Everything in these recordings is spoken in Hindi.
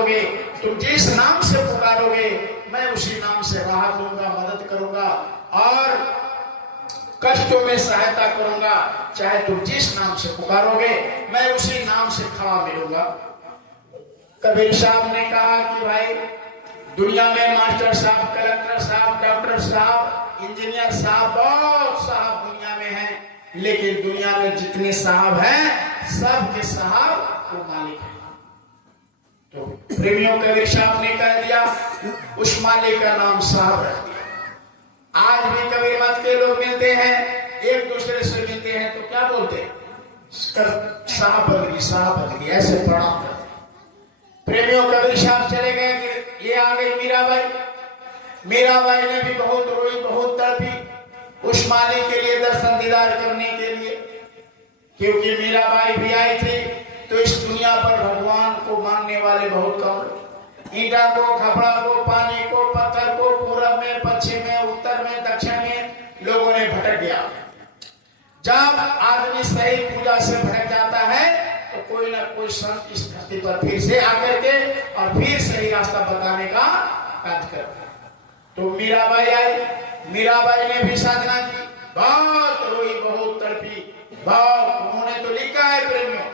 दोगे, तुम जिस नाम से पुकारोगे मैं उसी नाम से राहत दूंगा, मदद करूंगा और कष्टों में सहायता करूंगा। चाहे तुम जिस नाम से पुकारोगे मैं उसी नाम से खड़ा मिलूंगा। कबीर साहब ने कहा कि भाई दुनिया में मास्टर साहब, कलेक्टर साहब, डॉक्टर साहब, इंजीनियर साहब, बहुत साहब दुनिया में हैं, लेकिन दुनिया में जितने साहब हैं सबके साहब वो मालिक है। तो प्रेमियों कबीर साहब ने कह दिया, उस मालिक का नाम साहब रख दिया। आज भी कबीर मत के लोग मिलते हैं, एक दूसरे से मिलते हैं तो क्या बोलते हैं, साहब बदगी ऐसे प्रणाम करते हैं। प्रेमियों कबीर साहब चले गए कि ये आ गई मीराबाई। मीराबाई ने भी बहुत रोई, बहुत तड़पी उस मालिक के लिए, दर्शन दीदार करने के लिए, क्योंकि मीराबाई भी आई थी। तो इस दुनिया पर भगवान को मानने वाले बहुत कम लोग, ईंटा को, खपड़ा को, पानी को, पत्थर को, पूरब में, पश्चिम में, उत्तर में, दक्षिण में लोगों ने भटक गया। जब आदमी सही पूजा से भटक जाता है तो कोई ना कोई संत इस धरती पर फिर से आकर के और फिर सही रास्ता बताने का कार्य करता है। तो मीराबाई आई, मीराबाई ने भी साधना की, बहुत रोई, बहुत तड़पी, बहुत। उन्होंने तो लिखा है प्रेमियों,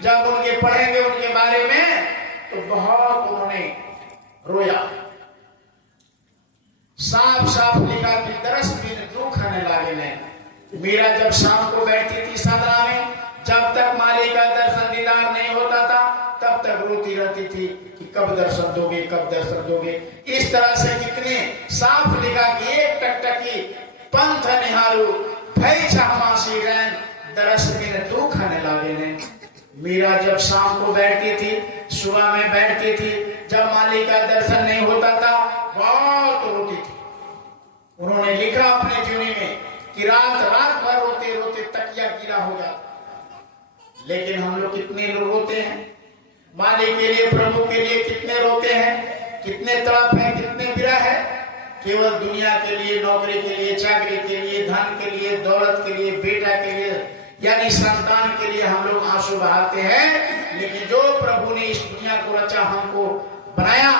जब उनके पढ़ेंगे उनके बारे में तो बहुत उन्होंने रोया। साफ साफ लिखा कि दरस बिन दुख आने लागे ने। मीरा जब शाम को बैठती थी साधना में, जब तक मालिक का दर्शन दीदार नहीं होता था तब तक रोती रहती थी कि कब दर्शन दोगे, कब दर्शन दोगे। इस तरह से कितने साफ लिखा कि एक टकटकी पंथ निहारू भई चाहमासी रैन, दरस बिन दुख आने लागे ने। मीरा जब शाम को बैठती थी, सुबह में बैठती थी, जब मालिक का दर्शन नहीं होता था बहुत रोती थी। उन्होंने लिखा अपने जीवनी में कि रात रात भर रोते रोते तकिया गीला हो जाता। लेकिन हम लोग कितने लोग रोते हैं मालिक के लिए, प्रभु के लिए कितने रोते हैं, कितने तड़प है, कितने विरह है। केवल दुनिया के लिए, नौकरी के लिए, चाकरी के लिए, धन के लिए, दौलत के लिए, बेटा के लिए, यानी संतान के लिए हम लोग आंसू बहाते हैं। लेकिन जो प्रभु ने इस दुनिया को रचा, हमको बनाया,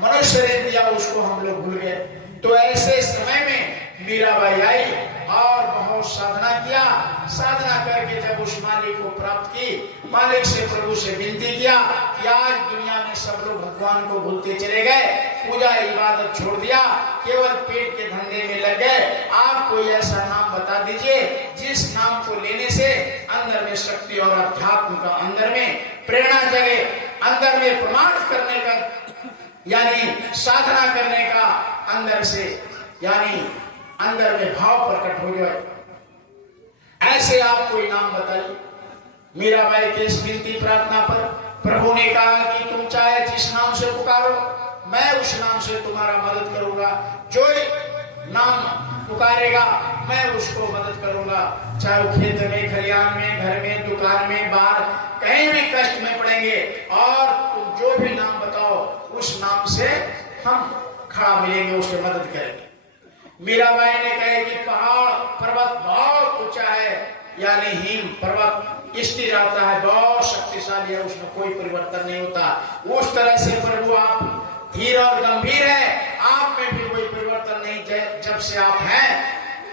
मनुष्य शरीर दिया, उसको हम लोग भूल गए। तो ऐसे समय में मीराबाई आई और बहुत साधना किया। साधना करके जब उस मालिक को प्राप्त की, मालिक से, प्रभु से विनती किया कि आज दुनिया में सब लोग भगवान को भूलते चले गए, पूजा इबादत छोड़ दिया, केवल पेट के धंधे में लग गए। आप कोई ऐसा नाम बता दीजिए जिस नाम को लेने से अंदर में शक्ति और अध्यात्म का, अंदर में प्रेरणा जगे, अंदर में प्रमाण करने का, यानी साधना करने का, अंदर से यानी अंदर में भाव प्रकट हो जाए। ऐसे आप कोई नाम बताइए। मीराबाई के इस विनती प्रार्थना पर प्रभु ने कहा कि तुम चाहे जिस नाम से पुकारो मैं उस नाम से तुम्हारा मदद करूंगा। जो नाम पुकारेगा मैं उसको मदद करूंगा। चाहे वो खेत में, खलियान में, घर में, दुकान में, बाहर, कहीं भी कष्ट में पड़ेंगे और तुम जो भी नाम बताओ उस नाम से हम खड़ा मिलेंगे, उससे मदद करेंगे। मीराबाई ने कहे कि पहाड़ पर्वत बहुत ऊंचा है, यानी हिम पर्वत स्थिर रहता है, बहुत शक्तिशाली है, उसमें कोई परिवर्तन नहीं होता। उस तरह से प्रभु आप धीर और गंभीर है, आप में भी कोई परिवर्तन नहीं। जब से आप हैं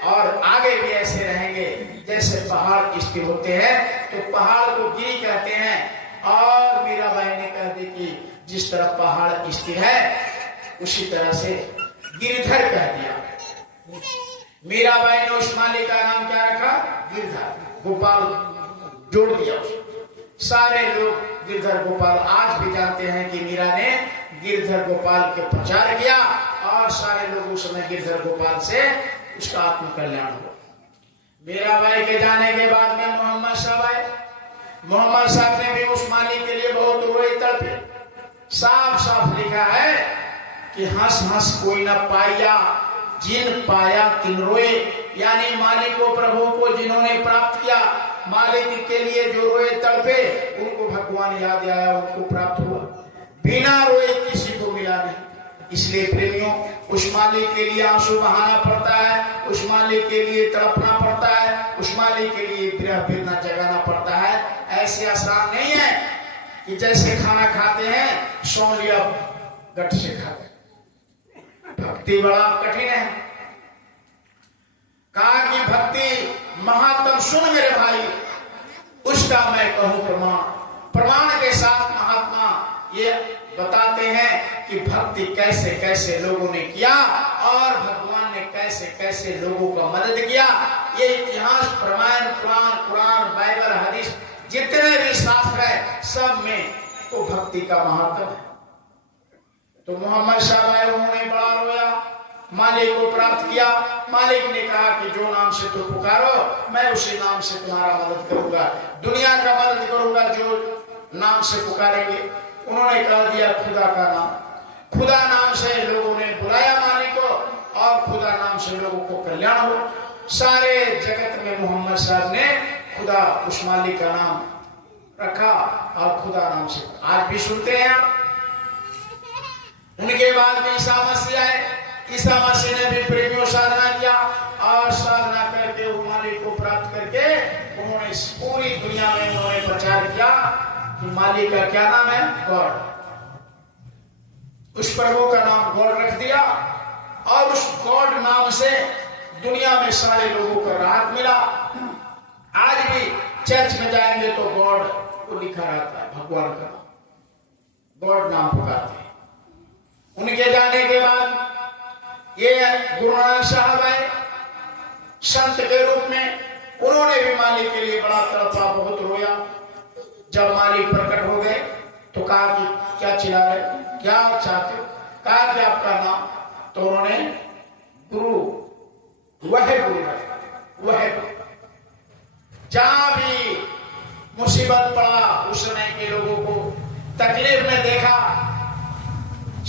और आगे भी ऐसे रहेंगे, जैसे पहाड़ स्थिर होते हैं तो पहाड़ को गिरी कहते हैं। और मीराबाई ने कह दी कि जिस तरह पहाड़ स्थिर है उसी तरह से गिरधर कह दिया। मीराबाई ने उस मालिक का नाम क्या रखा, गिरधर गोपाल जोड़ दिया उसको। सारे लोग गिरधर गोपाल आज भी जानते हैं कि मीरा ने गिरधर गोपाल के प्रचार किया और सारे लोग उस समय गिरधर गोपाल से उसका आत्म कल्याण हुआ। मीराबाई के जाने के बाद में मोहम्मद साहब आए। मोहम्मद साहब ने भी उस मालिक के लिए बहुत रोए तड़पे। साफ साफ लिखा है कि हंस हंस कोई न पाया, जिन पाया तिन रोए, यानी मालिक को, प्रभु को जिन्होंने प्राप्त किया, मालिक के लिए जो रोए तड़पे, उनको भगवान याद आया, उनको प्राप्त हुआ। बिना रोए किसी को मिला नहीं। इसलिए प्रेमियों, उस मालिक के लिए आंसू बहाना पड़ता है, उस मालिक के लिए तड़पना पड़ता है, उस मालिक के लिए विरह वेदना जगाना पड़ता है। ऐसे आसान नहीं है कि जैसे खाना खाते हैं सौ लिया गट से खाते। भक्ति बड़ा कठिन है। कहा कि भक्ति महात्म सुन मेरे भाई, उसका मैं कहूं प्रमाण। प्रमाण के साथ महात्मा ये बताते हैं कि भक्ति कैसे कैसे लोगों ने किया और भगवान ने कैसे कैसे लोगों का मदद किया। ये इतिहास प्रमाण कुरान बाइबल हदीस जितने भी शास्त्र है सब में तो भक्ति का महत्व है। तो मोहम्मद शाह उन्होंने बड़ा रोया, मालिक को प्राप्त किया। मालिक ने कहा कि जो नाम से तुम पुकारो मैं उसी नाम से तुम्हारा मदद करूंगा, दुनिया का मदद करूंगा जो नाम से पुकारेंगे। उन्होंने कह दिया खुदा का नाम। खुदा नाम से लोगों ने बुलाया मालिक को और खुदा नाम से लोगों को कल्याण हो। सारे जगत में मोहम्मद साहब ने खुदा उस मालिक का नाम रखा और खुदा नाम से आज भी सुनते हैं आप। उनके बाद में ईसा मसीह आए। ईसा मसीह ने भी प्रेमियों साधना किया और साधना करके वो मालिक को प्राप्त करके उन्होंने पूरी दुनिया में उन्होंने प्रचार किया कि मालिक का क्या नाम है? गॉड। उस प्रभु का नाम गॉड रख दिया और उस गॉड नाम से दुनिया में सारे लोगों को राहत मिला। आज भी चर्च में जाएंगे तो गॉड को लिखा रहता है, भगवान का नाम, गॉड नाम पुकारते हैं। उनके जाने के बाद ये गुरु नानक साहब आए संत के रूप में। उन्होंने भी मालिक के लिए बड़ा तड़पा, बहुत रोया। जब मालिक प्रकट हो गए तो कहा कि क्या चिल्ला रहे, क्या चाहते हो? कहा कि आपका नाम। तो उन्होंने गुरु वह गुरु जहां भी मुसीबत पड़ा उस समय के लोगों को तकलीफ में देखा,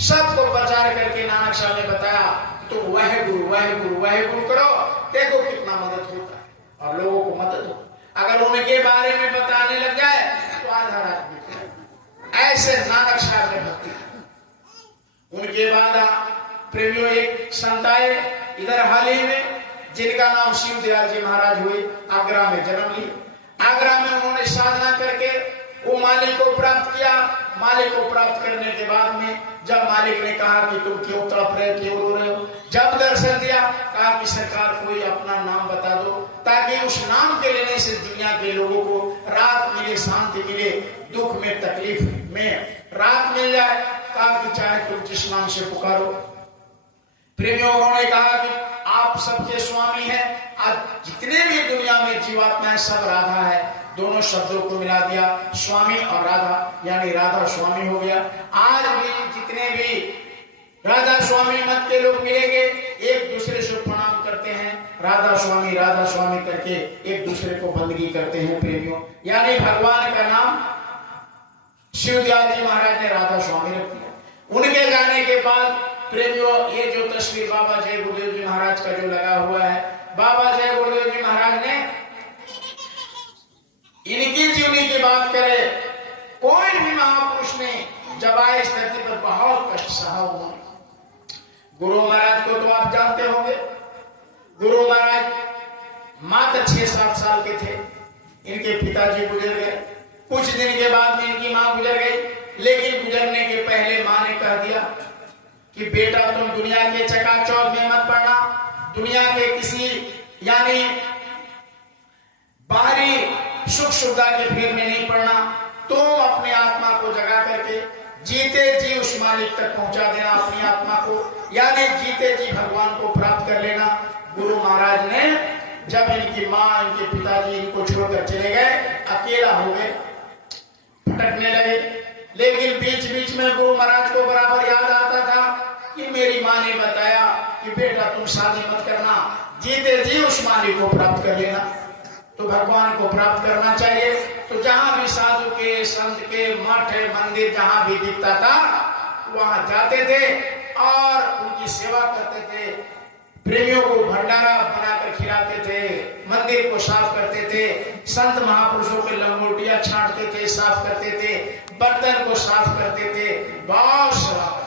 सबको प्रचार करके नानक साहब ने बताया तो वह गुरु करो, देखो कितना मदद होता है और लोगों को मदद हो। अगर उनके बारे में बताने लग जाए तो आधा रात में ऐसे नानक साहब ने भक्ति की। उनके बाद प्रेमियों एक संत आए इधर हाल ही में जिनका नाम शिव दयाल जी महाराज हुए, आगरा में जन्म लिए। आगरा में उन्होंने साधना करके वो मालिक को प्राप्त किया। मालिक को प्राप्त करने के बाद में जब मालिक ने कहा कि तुम क्यों तड़प रहे, क्यों रो रहे हो, जब दर्शन दिया कहा कि सरकार कोई अपना नाम बता दो ताकि उस नाम के लेने से दुनिया के लोगों को राहत मिले, शांति मिले, दुख में तकलीफ में राहत मिल जाए। कहा कि चाहे तुम जिस नाम से पुकारो। प्रेमियों उन्होंने कहा कि आप सबके स्वामी हैं। आज जितने भी दुनिया में जीवात्मा है सब राधा है। दोनों शब्दों को मिला दिया, स्वामी और राधा, यानी राधा स्वामी हो गया। आज भी जितने भी राधा स्वामी मत के लोग मिलेंगे एक दूसरे से प्रणाम करते हैं, राधा स्वामी करके एक दूसरे को बंदगी करते हैं। प्रेमियों यानी भगवान का नाम शिव दयाल जी महाराज ने राधा स्वामी रख दिया। उनके जाने के बाद प्रेमियों ये जो तस्वीर बाबा जय गुरुदेव जी महाराज का जो लगा हुआ है, बाबा जय गुरुदेव जी महाराज ने इनकी जीवनी की बात करें, कोई भी महापुरुष ने जब आए इस धरती पर बहुत कष्ट सहा उन्होंने। गुरु महाराज को तो आप जानते होंगे। गुरु महाराज मात्र 6-7 साल के थे, इनके पिताजी गुजर गए। कुछ दिन के बाद में इनकी मां गुजर गई, लेकिन गुजरने के पहले मां ने कह दिया कि बेटा तुम दुनिया के चकाचौंध में मत पड़ना, दुनिया के किसी यानी बाहरी सुख सुविधा के फेर में नहीं पड़ना। तुम अपने आत्मा को जगा करके जीते जी उस मालिक तक पहुंचा देना अपनी आत्मा को, यानी जीते जी भगवान को प्राप्त कर लेना। गुरु महाराज ने जब इनकी मां इनके पिताजी इनको छोड़कर चले गए, अकेला हो गए, भटकने लगे। लेकिन बीच बीच में गुरु महाराज को बराबर याद आता था कि मेरी मां ने बताया कि बेटा तुम शादी मत करना, जीते जी उस मालिक को प्राप्त कर लेना। तो भगवान को प्राप्त करना चाहिए। तो जहां भी साधु के, संत के मठ मंदिर जहां भी दिखता था वहां जाते थे और उनकी सेवा करते थे। प्रेमियों को भंडारा बनाकर खिलाते थे, मंदिर को साफ करते थे, संत महापुरुषों के लंगोटियां छांटते थे, साफ करते थे, बर्तन को साफ करते थे, बहुत सेवा करते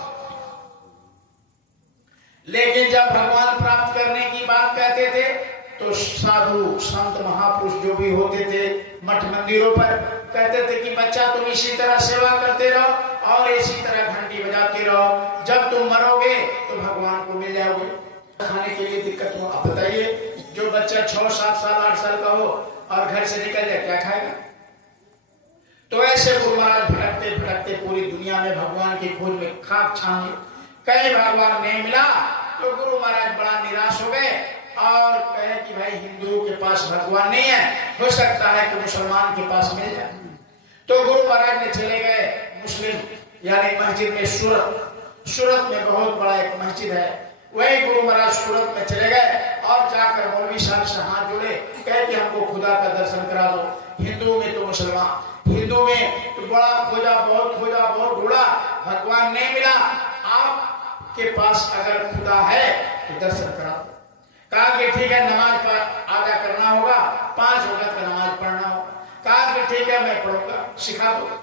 थे। लेकिन जब भगवान प्राप्त करने की बात कहते थे तो साधु संत महापुरुष जो जो भी होते थे मठ मंदिरों पर, कहते थे कि बच्चा तुम इसी तरह सेवा करते रहो और इसी तरह घंटी बजाते रहो, जब तुम मरोगे तो भगवान को मिल जाओगे। खाने के लिए दिक्कत हो, आप बताइए, जो बच्चा 6, 7 साल 8 साल का हो और घर से निकल जाए, क्या खाएगा? तो ऐसे गुरु महाराज भटकते भटकते पूरी दुनिया में भगवान की खोज में खाक छान, कहीं भगवान नहीं मिला तो गुरु महाराज बड़ा निराश हो गए और कहे कि भाई हिंदुओं के पास भगवान नहीं है, हो सकता है कि मुसलमान के पास मिल जाए। तो गुरु महाराज ने चले गए मुस्लिम यानी मस्जिद में, सूरत में बहुत बड़ा एक मस्जिद है, वही गुरु महाराज सूरत में चले गए और जाकर मौलवी साहब से हाथ जोड़े, कहे कि हमको खुदा का दर्शन करा दो। हिंदू में तो मुसलमान, हिंदू में तो बड़ा खोजा, बहुत ढूंढा, भगवान नहीं मिला, आपके पास अगर खुदा है तो दर्शन करा दो। कहा कि ठीक है, नमाज पर आदा करना होगा, 5 वक्त का नमाज पढ़ना होगा। कहा कि ठीक है, मैं पढ़ूंगा, सिखा दो।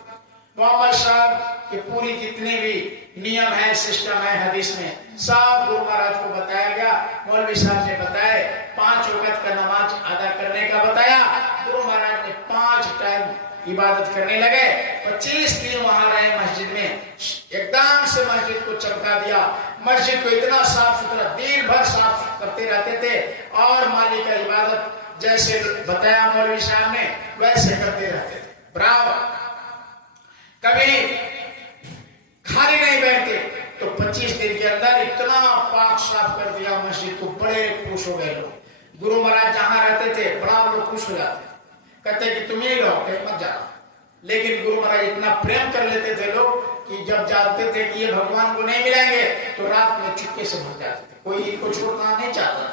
मोहम्मद साहब के पूरी जितने भी नियम है, सिस्टम है हदीस में, सब गुरु महाराज को बताया गया। मौलवी साहब ने बताया, 5 वक्त का नमाज अदा करने का बताया। गुरु महाराज ने 5 टाइम इबादत करने लगे। 25 दिन वहां रहे मस्जिद में, एकदम से मस्जिद को चमका दिया। मस्जिद को इतना साफ सुथरा दिन भर साफ करते रहते थे और मालिक का इबादत जैसे बताया मौलवी साहब ने वैसे करते रहते थे, बराबर, कभी खाली नहीं बैठते। तो 25 दिन के अंदर इतना पाक साफ कर दिया मस्जिद को, बड़े खुश हो गए लोग। गुरु महाराज जहां रहते थे बड़ा लोग खुश हो जाते, कहते कि तुम ही रहो, कहीं मत जाओ। लेकिन गुरु महाराज इतना प्रेम कर लेते थे लोग कि जब जानते थे कि ये भगवान को नहीं मिलेंगे तो रात में चुपके से भाग जाते थे, कोई इनको छोड़ना नहीं चाहता।